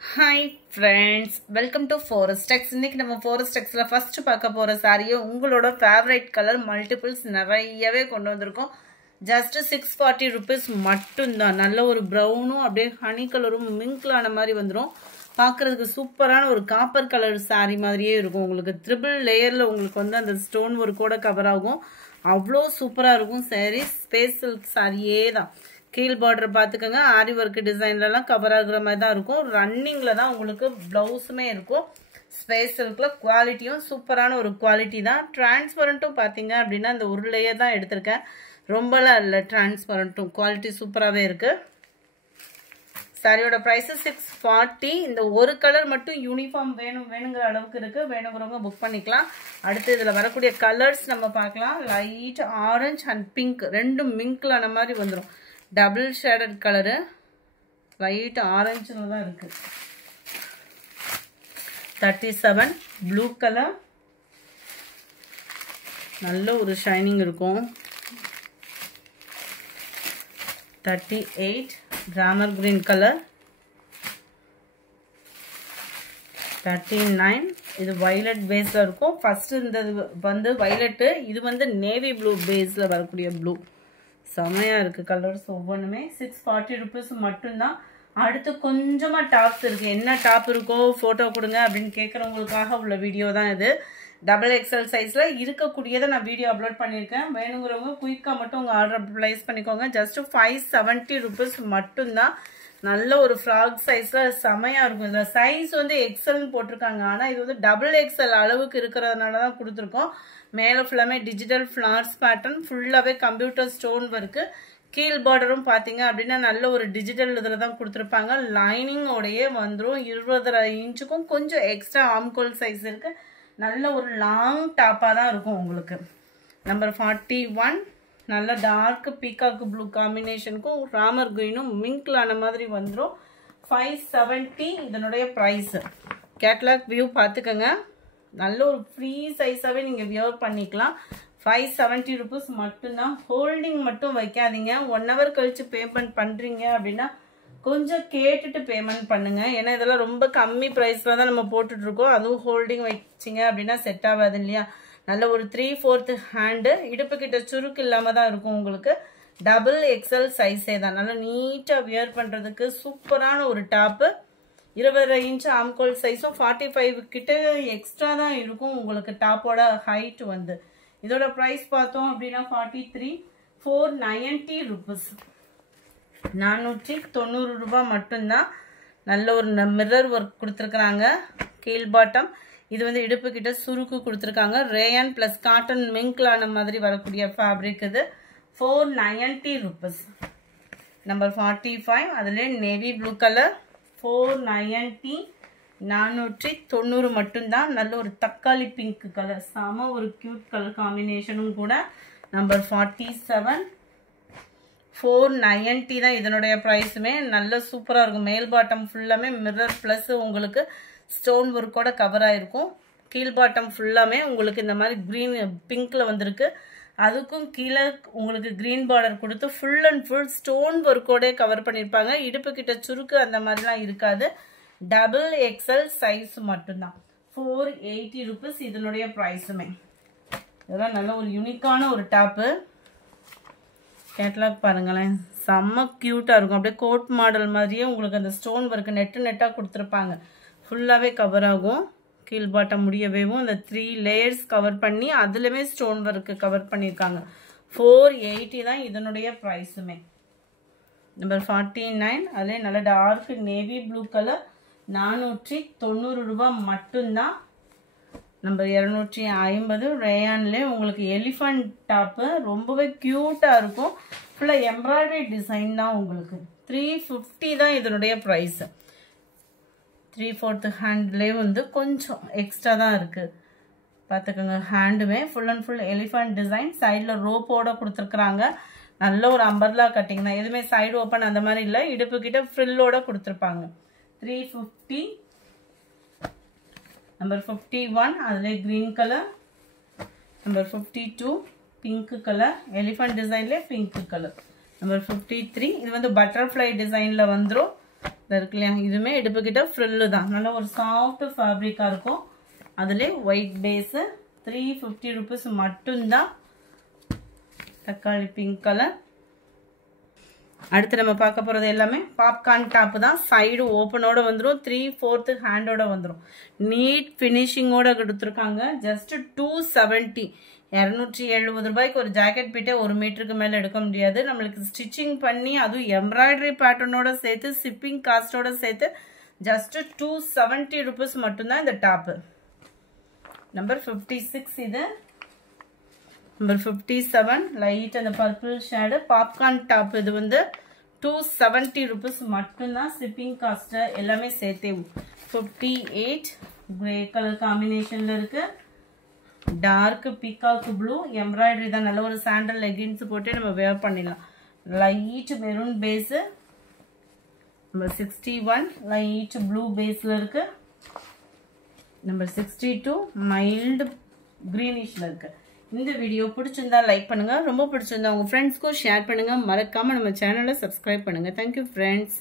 Hi friends, welcome to Forex-Tex. இன்னைக்கு நம்ம Forex-Texல first பார்க்க போற saree உங்களோட favorite color multiples நிறையவே கொண்டு வந்திருக்கோம். Just 640 rupees மட்டும்தான். நல்ல ஒரு ப்ரௌனும் அப்படியே ஹனி கலரும் மிங்க்லான மாதிரி வந்துரும். பார்க்கிறதுக்கு சூப்பரான ஒரு காப்பர் கலர் saree மாதிரியே இருக்கும். உங்களுக்கு ட்ரிபிள் லேயர்ல உங்களுக்கு வந்து அந்த ஸ்டோன் ஒர்க்கோட கவர் ஆகும். அவ்வளோ சூப்பரா இருக்கும் saree. ஸ்பேஸ் சில்க் சாரியே தான். கீழ் பார்டர் பார்த்துக்கோங்க. ஆரி ஒர்க் டிசைன்லலாம் கவர் ஆகுற மாதிரி தான் இருக்கும். ரன்னிங்கில் தான் உங்களுக்கு ப்ளவுஸுமே இருக்கும். ஸ்பேஸ் சில்கில் குவாலிட்டியும் சூப்பரான ஒரு குவாலிட்டி தான். டிரான்ஸ்பரண்ட்டும் பார்த்தீங்க அப்படின்னா இந்த ஒரு லேயர் தான் எடுத்திருக்கேன். ரொம்பலாம் இல்லை, டிரான்ஸ்பரண்ட்டும் குவாலிட்டி சூப்பராகவே இருக்குது. சாரியோட ப்ரைஸு 640. இந்த ஒரு கலர் மட்டும் யூனிஃபார்ம் வேணுங்கிற அளவுக்கு இருக்குது. வேணுங்கிறவங்க புக் பண்ணிக்கலாம். அடுத்து இதில் வரக்கூடிய கலர்ஸ் நம்ம பார்க்கலாம். லைட் ஆரஞ்ச் அண்ட் பிங்க் ரெண்டும் மிங்க்லான மாதிரி வந்துடும். டபுள் ஷேடட் கலரு லைட் ஆரஞ்சில் தான் இருக்கு. 37 ப்ளூ கலர் நல்ல ஒரு ஷைனிங் இருக்கும். 38 ராமர் கிரீன் கலர். 39 இது வயலட் பேஸ்ல இருக்கும். ஃபர்ஸ்ட் இருந்தது வந்து வயலட்டு, இது வந்து நேவி ப்ளூ பேஸ்ல வரக்கூடிய ப்ளூ. செமையா இருக்கு கலர்ஸ் ஒவ்வொன்றுமே. 640 ருபீஸ் மட்டும்தான். அடுத்து கொஞ்சமா டாப்ஸ் இருக்கு. என்ன டாப் இருக்கோ போட்டோ கொடுங்க அப்படின்னு கேட்கறவங்களுக்காக உள்ள வீடியோ தான் இது. டபுள் எக்ஸ்எல் சைஸ்ல இருக்கக்கூடியதை நான் வீடியோ அப்லோட் பண்ணியிருக்கேன். வேணுங்கிறவங்க குயிக்கா மட்டும் உங்க ஆர்டர் பிளேஸ் பண்ணிக்கோங்க. ஜஸ்ட் 570 ருபீஸ் மட்டும்தான். நல்ல ஒரு ஃப்ராக் சைஸ்ல செமையா இருக்கும். இந்த சைஸ் வந்து எக்ஸ்எல்னு போட்டிருக்காங்க. ஆனா இது வந்து டபுள் எக்ஸ்எல் அளவுக்கு இருக்கிறதுனால தான் கொடுத்துருக்கோம். மேலே ஃபுல்லாமே டிஜிட்டல் ஃப்ளார்ஸ் பேட்டர்ன், ஃபுல்லாகவே கம்ப்யூட்டர் ஸ்டோன் ஒர்க்கு. கீழ் பார்டரும் பார்த்தீங்க அப்படின்னா நல்ல ஒரு டிஜிட்டல் இதில் தான் கொடுத்துருப்பாங்க. லைனிங்கோடையே வந்துடும். 20 இன்ச்சுக்கும் கொஞ்சம் எக்ஸ்ட்ரா ஆம்கோல் சைஸ் இருக்கு. நல்ல ஒரு லாங் டாப்பாக தான் இருக்கும் உங்களுக்கு. நம்பர் 41 நல்ல டார்க் பீகாக் ப்ளூ காம்பினேஷனுக்கும் ராமர் கிரீனும் மிங்க்லான மாதிரி வந்துடும். 570 இதனுடைய ப்ரைஸ். கேட்லாக் வியூ பார்த்துக்கோங்க. நல்ல ஒரு ஃப்ரீ சைஸாகவே நீங்கள் வியர் பண்ணிக்கலாம். 570 ருபீஸ் மட்டும்தான். ஹோல்டிங் மட்டும் வைக்காதீங்க. 1 hour கழிச்சு பேமெண்ட் பண்ணுறீங்க அப்படின்னா கொஞ்சம் கேட்டுட்டு பேமெண்ட் பண்ணுங்க. ஏன்னா இதெல்லாம் ரொம்ப கம்மி ப்ரைஸில் தான் நம்ம போட்டுட்ருக்கோம். அதுவும் ஹோல்டிங் வச்சிங்க அப்படின்னா செட் ஆகாது இல்லையா. நல்ல ஒரு 3/4 ஹேண்டு, இடுப்பு கிட்ட சுருக்கு இல்லாமல் தான் இருக்கும் உங்களுக்கு. டபுள் எக்ஸ்எல் சைஸே தான். நல்லா நீட்டாக வியர் பண்ணுறதுக்கு சூப்பரான ஒரு டாப்பு. 20 இன்ச் ஆம்கோல் சைஸும் 45 கிட்ட எக்ஸ்ட்ரா தான் இருக்கும் உங்களுக்கு டாப்போட ஹைட் வந்து. இதோட ப்ரைஸ் பார்த்தோம் அப்படின்னா 43 490 ருபீஸ். 490 ரூபாய் மட்டும்தான். நல்ல ஒரு மிரர் ஒர்க் கொடுத்துருக்குறாங்க. கீழ் பாட்டம் இது வந்து இடுப்பு கிட்ட சுருக்கு கொடுத்துருக்காங்க. ரேயான் பிளஸ் காட்டன் மிங்க்லான மாதிரி வரக்கூடிய ஃபேப்ரிக் இது. 490 ருபீஸ். நம்பர் 45 அதுலேயே நேவி ப்ளூ கலர். 490 490 மட்டும்தான். நல்ல ஒரு தக்காளி பிங்க் கலர், செம ஒரு கியூட் கலர் காம்பினேஷனும் கூட. நம்பர் 47 490 தான் இதனுடைய ப்ரைஸுமே. நல்ல சூப்பராக இருக்கும். மேல் பாட்டம் ஃபுல்லாமே மிரர் ப்ளஸ் உங்களுக்கு ஸ்டோன் ஒர்க்கோட கவர் ஆகிருக்கும். கீழ் பாட்டம் ஃபுல்லாமே உங்களுக்கு இந்த மாதிரி க்ரீன் பிங்க்கில் வந்திருக்கு. அதுக்கும் கீழே உங்களுக்கு கிரீன் பார்டர் கொடுத்து ஃபுல் அண்ட் ஃபுல் ஸ்டோன் ஒர்க்கோட கவர் பண்ணியிருப்பாங்க. இடுப்பு கிட்ட சுருக்கு அந்த மாதிரிலாம் இருக்காது. டபுள் எக்ஸ்எல் சைஸ் மட்டும்தான். 480 ருபீஸ் இதனுடைய ப்ரைஸுமே. இதெல்லாம் நல்ல ஒரு யூனிக்கான ஒரு டாப்பு. கேட்லாக் பாருங்களேன், செம்ம க்யூட்டாக இருக்கும். அப்படியே கோட் மாடல் மாதிரியே உங்களுக்கு அந்த ஸ்டோன் ஒர்க்கு நெட்டாக கொடுத்துருப்பாங்க. ஃபுல்லாகவே கவர் ஆகும். கீழ் பாட்டம் முடியவேவும் அந்த 3 லேயர்ஸ் கவர் பண்ணி அதுலமே ஸ்டோன் ஒர்க்கு கவர் பண்ணியிருக்காங்க. 480 தான் இதனுடைய ப்ரைஸுமே. நம்பர் 49 அதுலேயே நல்ல டார்க் நேவி ப்ளூ கலர். 490 ரூபாய் மட்டும்தான். நம்பர் 250 ரேயான்லேயே உங்களுக்கு எலிஃபண்ட் டாப்பு. ரொம்பவே க்யூட்டாக இருக்கும். ஃபுல்லாக எம்ப்ராய்டரி டிசைன் தான் உங்களுக்கு. 350 தான் இதனுடைய ப்ரைஸ். 3/4 ஹேண்ட்லேயே வந்து கொஞ்சம் எக்ஸ்ட்ரா தான் இருக்குது. பார்த்துக்கோங்க. ஹேண்டுமே full and full elephant design. சைடில் ரோப்போட கொடுத்துருக்குறாங்க. நல்ல ஒரு அம்பர்லா கட்டிங் தான். எதுவுமே சைடு ஓப்பன் அந்த மாதிரி இல்லை. இடுப்பு கிட்ட ஃப்ரில்லோட கொடுத்துருப்பாங்க. 350. நம்பர் 51 அதுலேயே green colour. Number 52 pink colour. Elephant டிசைன்லேயே பிங்க் கலர். நம்பர் 53 இது வந்து பட்டர்ஃப்ளை டிசைனில் வந்துடும். இருக்கு இல்லையா, இதுவுமே இடுப்பு கிட்ட ஃப்ரில்லு தான். நல்ல ஒரு சாஃப்ட் ஃபேப்ரிக்காக இருக்கும். அதிலே ஒயிட் பேஸு 350 rupees மட்டும்தான். தக்காளி பிங்க் கலர். அடுத்து நம்ம பார்க்க போகிறது எல்லாமே பாப்கார்ன் டாப்பு தான். சைடு ஓப்பனோட வந்துடும். 3/4 ஹேண்டோட வந்துடும். நீட் ஃபினிஷிங்கோட கொடுத்துருக்காங்க. ஜஸ்ட் 270, 270 ரூபாய்க்கு ஒரு ஜாக்கெட் பிட்டே 1 மீட்டருக்கு மேலே எடுக்க முடியாது. நம்மளுக்கு ஸ்டிச்சிங் பண்ணி அதுவும் எம்ப்ராய்டரி பேட்டர்னோட சேர்த்து ஷிப்பிங் காஸ்டோட சேர்த்து ஜஸ்ட் 270 rupees மட்டும்தான் இந்த டாப்பு. நம்பர் 56 இது. நம்பர் 57 லைட் அந்த பர்பிள் ஷேடு பாப்கார்ன் டாப். இது வந்து 270 rupees மட்டும்தான். ஷிப்பிங் காஸ்ட் எல்லாமே சேர்த்தே. 58 கிரே கலர் காம்பினேஷன்ல இருக்கு. டார்க் பீகாக் ப்ளூ எம்ப்ராய்டரி தான். நல்ல ஒரு சாண்டல் லெகின்ஸ் போட்டு நம்ம வேர் பண்ணிடலாம். Light maroon base. Number 61 light blue பேஸ்ல இருக்கு. நம்பர் 62 மைல்டு கிரீனிஷ்ல இருக்கு. இந்த வீடியோ பிடிச்சிருந்தா லைக் பண்ணுங்க. ரொம்ப பிடிச்சிருந்தா உங்க ஃப்ரெண்ட்ஸ்க்கும் ஷேர் பண்ணுங்க. மறக்காம நம்ம சேனலை சப்ஸ்கிரைப் பண்ணுங்க. Thank you friends.